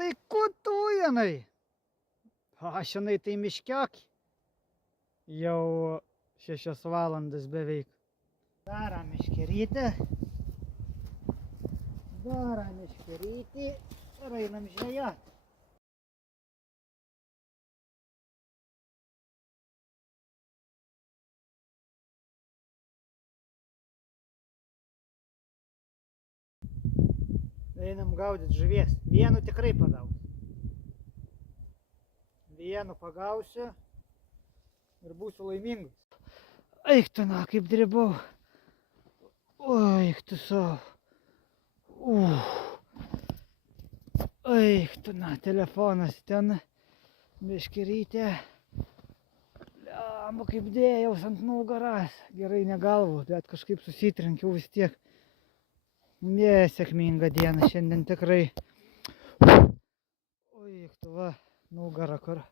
tai ko tu, jinai? Aš jinai tai miškiok. Jau 6 valandas beveik. Darą meškerytę. Ir einam žvejot. Einam gaudyti žuvies. Vienu tikrai pagausiu. Vienu pagausiu ir būsiu laimingas. Eik tu, na, kaip dribau. Eik tu savo. Eik tu, na, telefonas ten. Meškerytė. Lemba, kaip dėjaus ant nugaras. Gerai negalvo, bet kažkaip susitrenkiau vis tiek. Nesėkminga diena šiandien tikrai. Eik tu, va, nugarą kur.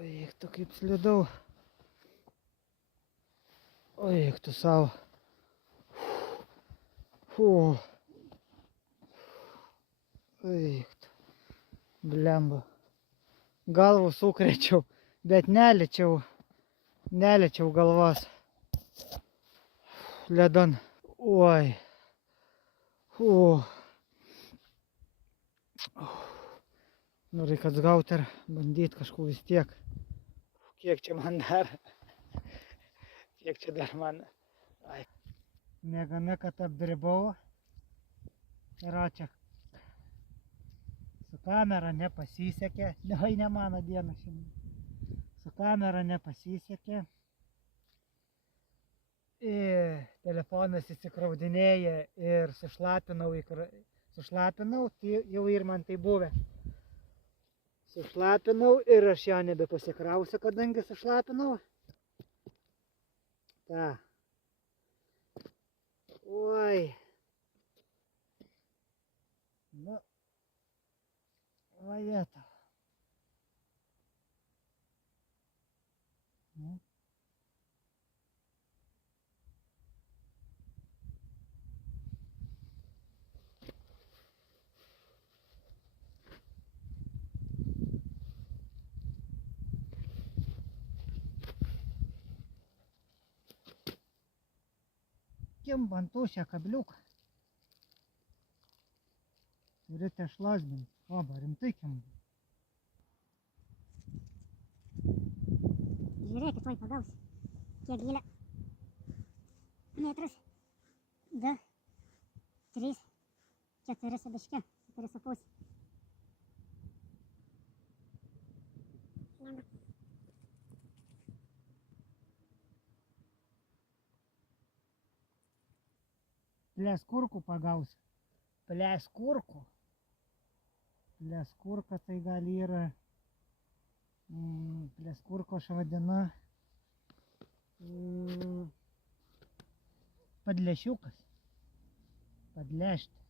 Eik tu, kaip slidau. Eik tu savo. Eik tu. Blemba. Galvą sukrečiau, bet neliečiau galvos. Ledon. Oi. Nu, reikia atgauti ir bandyti kažko vis tiek. Kiek čia man dar? Kiek čia dar man? Negana, kad apdirbau. Ir čia. Su kamera nepasisekė. Oi, ne mano diena šiandien. Su kamera nepasisekė. Telefonas įsikraudinėja ir sušlapinau, tai jau ir man tai buvę. Sušlapinau ir aš jau nebepasikrausiu, kadangi sušlapinau. Ta. Oi. Nu. Va vieta. Kimba ant tušę kabliuką. Turite šlasbinti. Oba, rimtai kimba. Žiūrėkit, tuoj pagausiu. Kiek gilė? Metras. 2, 3, 4 su biške. 4 su pusė. Pleskurkų pagausiu. Pleskurkų. Pleskurka tai gal yra. Pleskurko aš vadinu. Padlešiukas. Padlešti.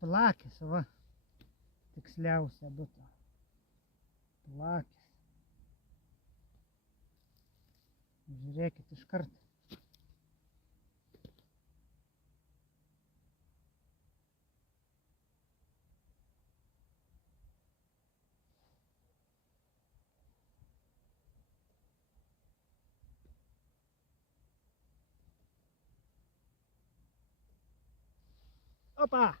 Plakis, va. Tiksliausia būtų. Plakis. Žiūrėkit iš karto. Opa!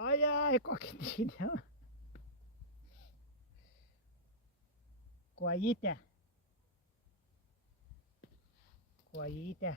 Ojai, kokį dydį. Kuojytė. Kuojytė.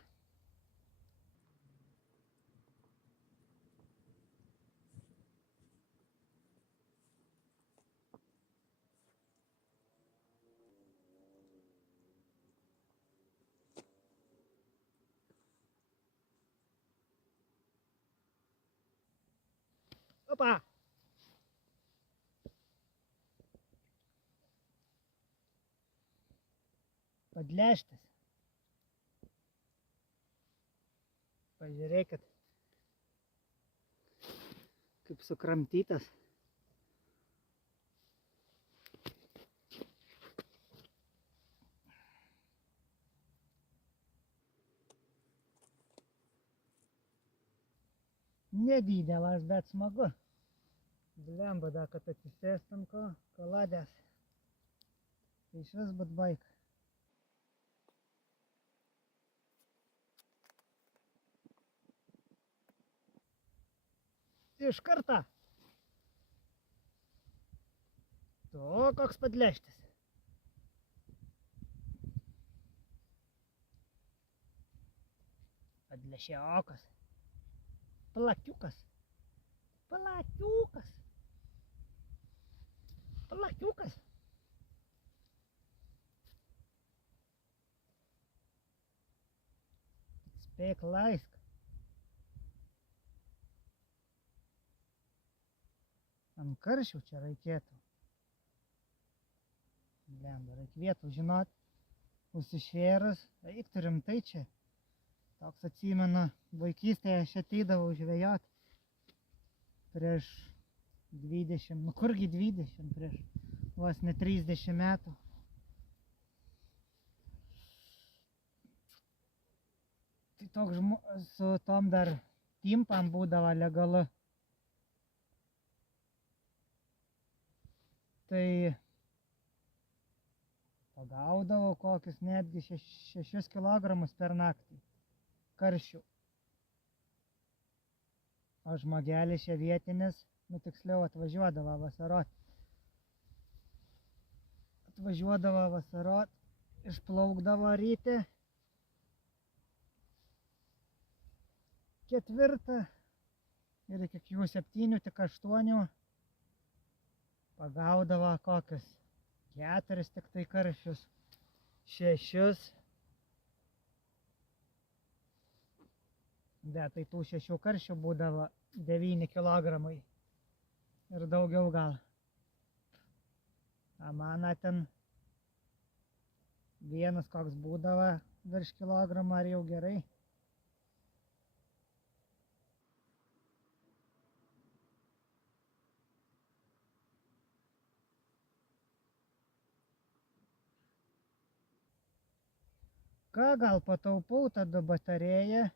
Opa! Padleštas. Pažiūrėkit, kaip sukramtytas. Nedidelas, bet smagu. Blemba, da, kad atsisėstam ko, kaladės. Tai iš vis būt baig. Iš karto. O, koks padleštis. Padlešiokas. Plakiukas. Plakiukas. Plakiukas. Spėk laisk. Ant karšių čia reikėtų. Blemba, reikėtų žinot, užsišvėrus, eiktų rimtai čia. Toks atsimenu, vaikystėje aš ateidavau žvejot prieš 20, nu kurgi 20, prieš vos ne 30 metų. Tai toks su tom dar timpam būdavo legalu. Tai pagaudavau kokius netgi 6 kilogramus per naktį karšių. O žmogelis čia vietinis, nu tiksliau atvažiuodavo vasarot. Atvažiuodavo vasarot, išplaukdavo ryte. 4 ir iki 7, tik 8 pagaudavo kokius 4 tik tai karšius, 6. Bet tai tų 6 karšių būdavo 9 kilogramai ir daugiau gal. A man ten vienas koks būdavo virš kilogramą ar jau gerai. Ką gal pataupau tada batarėją,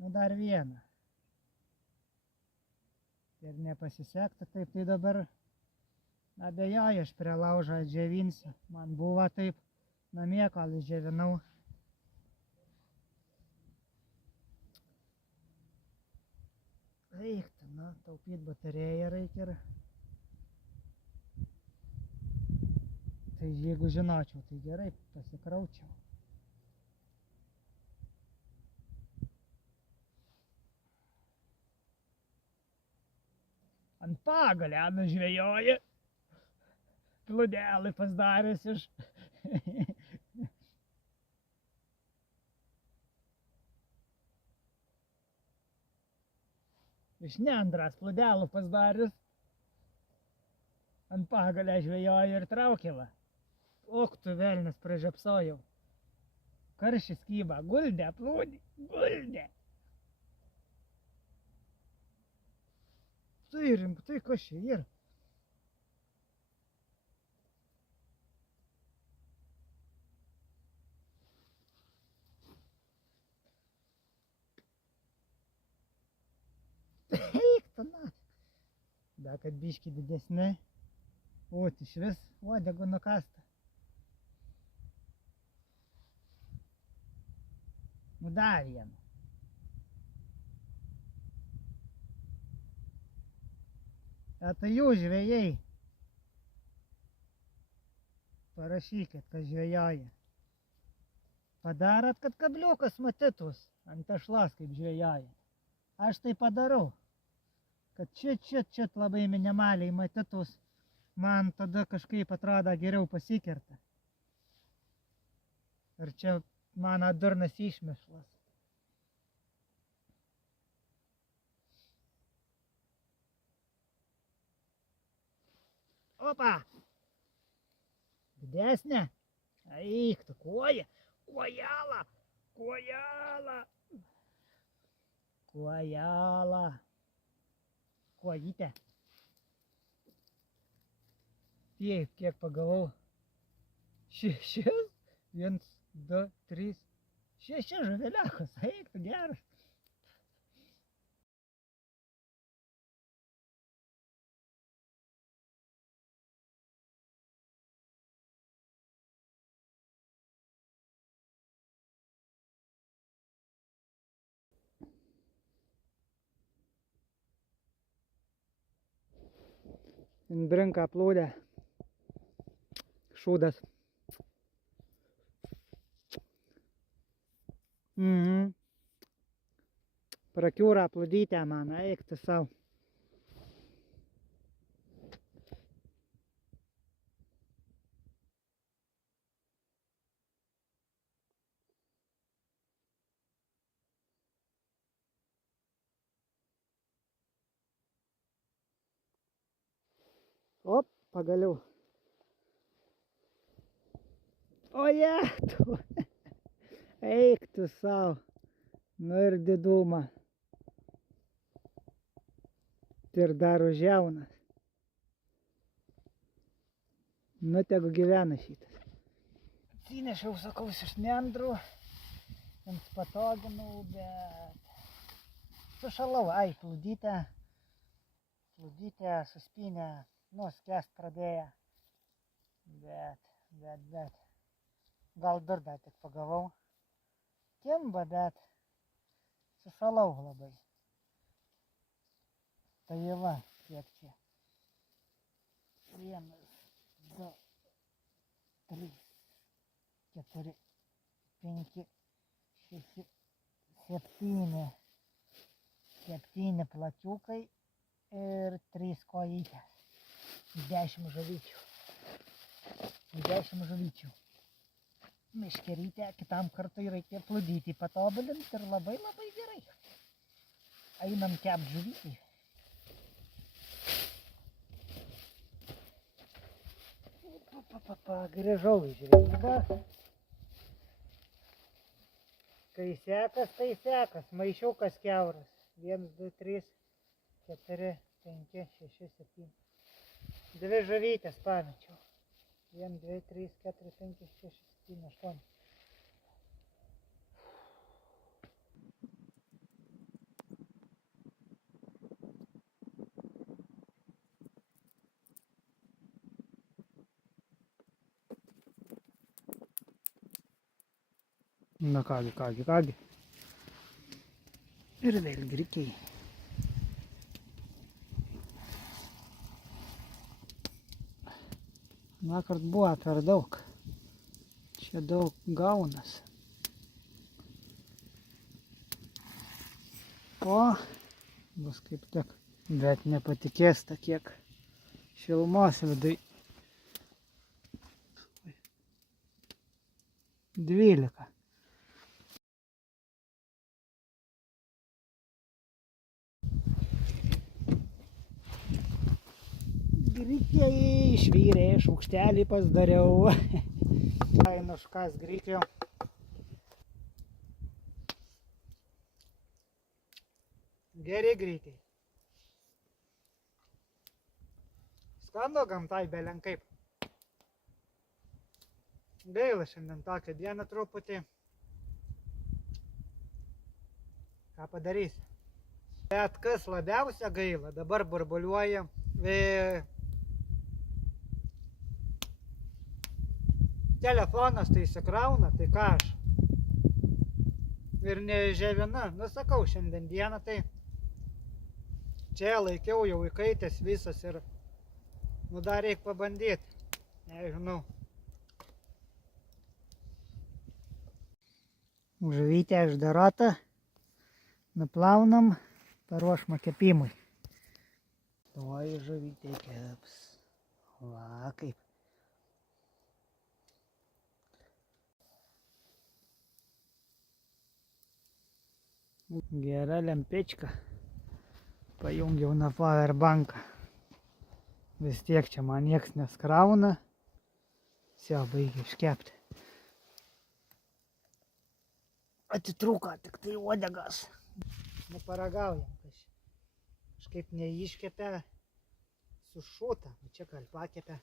nu dar vieną. Ir nepasisektų taip, tai dabar abejoju, aš prie laužo atdžiovinsiu. Man buvo taip namie, kol išdžiovinau. Eiktų, nu, taupyt batarėją reikia ir... Tai jeigu žinočiau, tai gerai, pasikraučiau. Ant pagalę nužvejoja. Plūdelį pasidaręs iš... iš nendras plūdelų pasidaręs. Ant pagalę žvejoja ir traukėva. Ok, tu velnis pražiapsojau. Karšis kyba, guldė, plūdį, guldė. Tai kas čia yra? Eik tu na. Da, kad biški didesni. O, iš vis uodegų nukasta. Nu dar vieną. Tai jūs žvejai, parašykit, kas žvejoja. Padarot, kad kabliukas matytus ant tešlos, kaip žvejoja. Aš tai padarau, kad čia labai minimaliai matytus, man tada kažkaip atrodo geriau pasikerta. Ir čia mano durnas išmešlas. Opa! Didesnė? Eik tu, koja! Kojala! Kojala! Kojala! Kojytė. Taip, kiek pagavau? 6? 1, 2, 3. 6 žuveliakos. Eik tu geras. Brinka plūdė. Šūdas. Prakiūra plūdytė man, eik tu sau. Op, pagaliau. Oje, tu. Eik tu sau. Nu ir didumą. Ir dar užjaunas. Nu tegu gyvena šitas. Atsinešiau, sakau, iš nendrų. Jums patoginau, bet sušalau, plūdytė. Plūdytė suspynė, nu, skęst pradėjo. Bet. Gal dar tik pagavau. Kimba, bet sušalau labai. Tai va, kiek čia. 1, 2, 3, 4, 5, 6, 7. 7 plačiukai ir 3 kojytės. 10 žuvyčių. 10 žuvyčių. Meškerytę kitam kartui reikia plūdytį patobulinti ir labai gerai. Einam kept žuvytį. Grįžau į žvejybą. Kai sekas, tai sekas. Maišiukas kiauras. 1, 2, 3, 4, 5, 6, 7. 2 žuvytės pamečiau. 1, 2, 3, 4, 5, 6, 7, 8. Na kągi. Ir vėl grikiai. Vakar buvo per daug. Čia daug gaunas. O, bus kaip tik. Bet nepatikėsta, kiek šilumos viduj. 12. Grikiai išvyrė, šaukštelį pasidariau. Nuškas grikių. Geri grikiai. Skando gamtai belenkaip. Gaila šiandien tokią dieną truputį. Ką padarys? Bet kas labiausia gaila, dabar burbuliuoja. Telefonas tai įsikrauna, tai ką aš? Ir neževina, nu sakau, šiandien dieną tai čia laikiau jau įkaitęs visas ir nu dar reik pabandyti, nežinau. Žuvytė išdarota, nuplaunam, paruošma kepimui. Tuoj žuvytė keps. Va, kaip. Gera lempečka. Pajungiau nuo powerbanką. Vis tiek čia man nieks neskrauna. Visi baigė iškepti. Atitrūko tik tai uodegas. Nu paragaujam. Kažkaip neiškepė sušuta. O čia gal pakepė.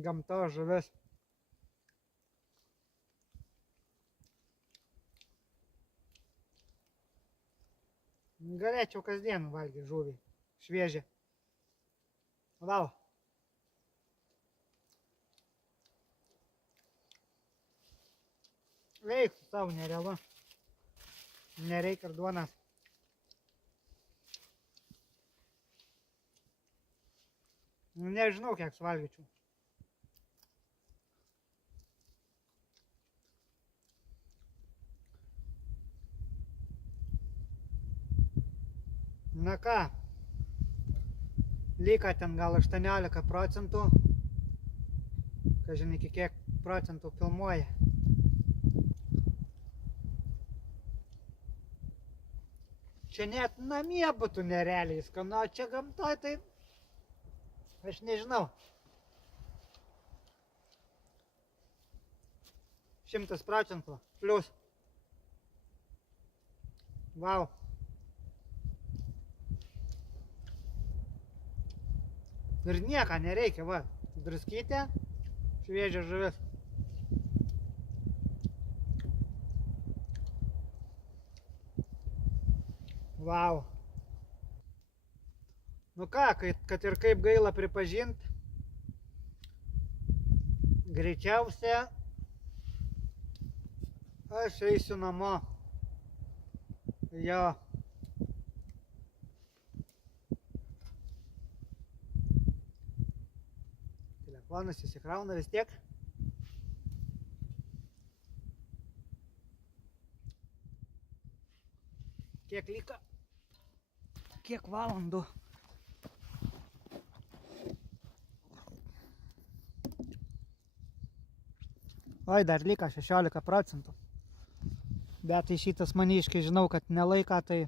Gamta žuvis. Galėčiau kasdien valgyti žuvį. Šviežią. Vau. Veiktų savo nerealu. Nereikia ir duonas. Nežinau, kiek suvalgyčiau. Na ką, liko ten gal 18 procentų, kažin iki kiek procentų filmuoja. Čia net namie būtų nerealiai skanu, o čia gamtoj tai aš nežinau. 100% plius. Vau. Ir nieko nereikia, va. Druskytė, šviežia žuvis. Vau. Nu ką, kad ir kaip gaila pripažint, greičiausia aš eisiu namo. Jo. Telefonas įsikrauna vis tiek. Kiek liko? Kiek valandų? Oi, dar liko 16%. Bet tai šitas maniškai žinau, kad nelaika, tai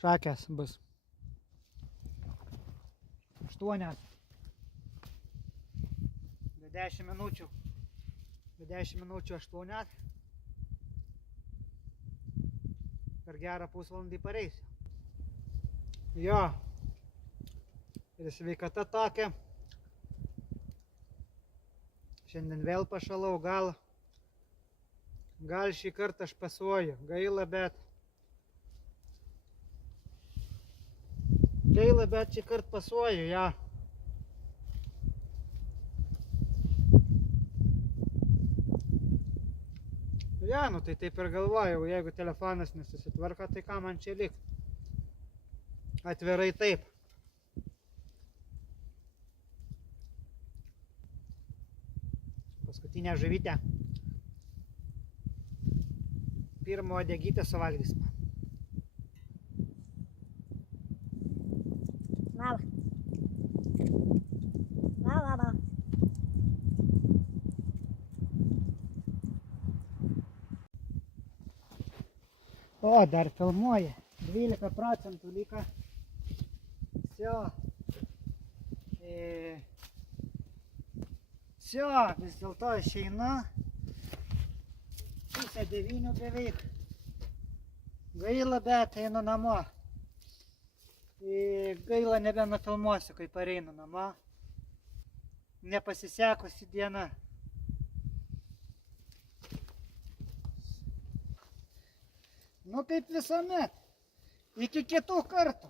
šakės bus. 8. Be 10 minučių. Be 10 minučių 8. Per gerą pusvalandį pareisiu. Jo. Ir sveikata tokia. Šiandien vėl pašalau, gal šį kartą aš pasuoju. Gaila, bet šį kartą pasuoju, ja. Ja, nu tai taip ir galvojau, jeigu telefonas nesusitvarko, tai ką man čia likt? Atvirai taip. Paskutinę žuvytę. Pirmą uodegytę suvalgysim. Vau. Vau. O, dar filmuoja. 12% liko. Всё. Всё, vis dėlto išeinu. 8:30 beveik. Gaila, bet einu namo. Gaila, nebenufilmuosiu, kai pareinu namo. Nepasisekusi diena. Nu kaip visuomet. Iki kitų kartų.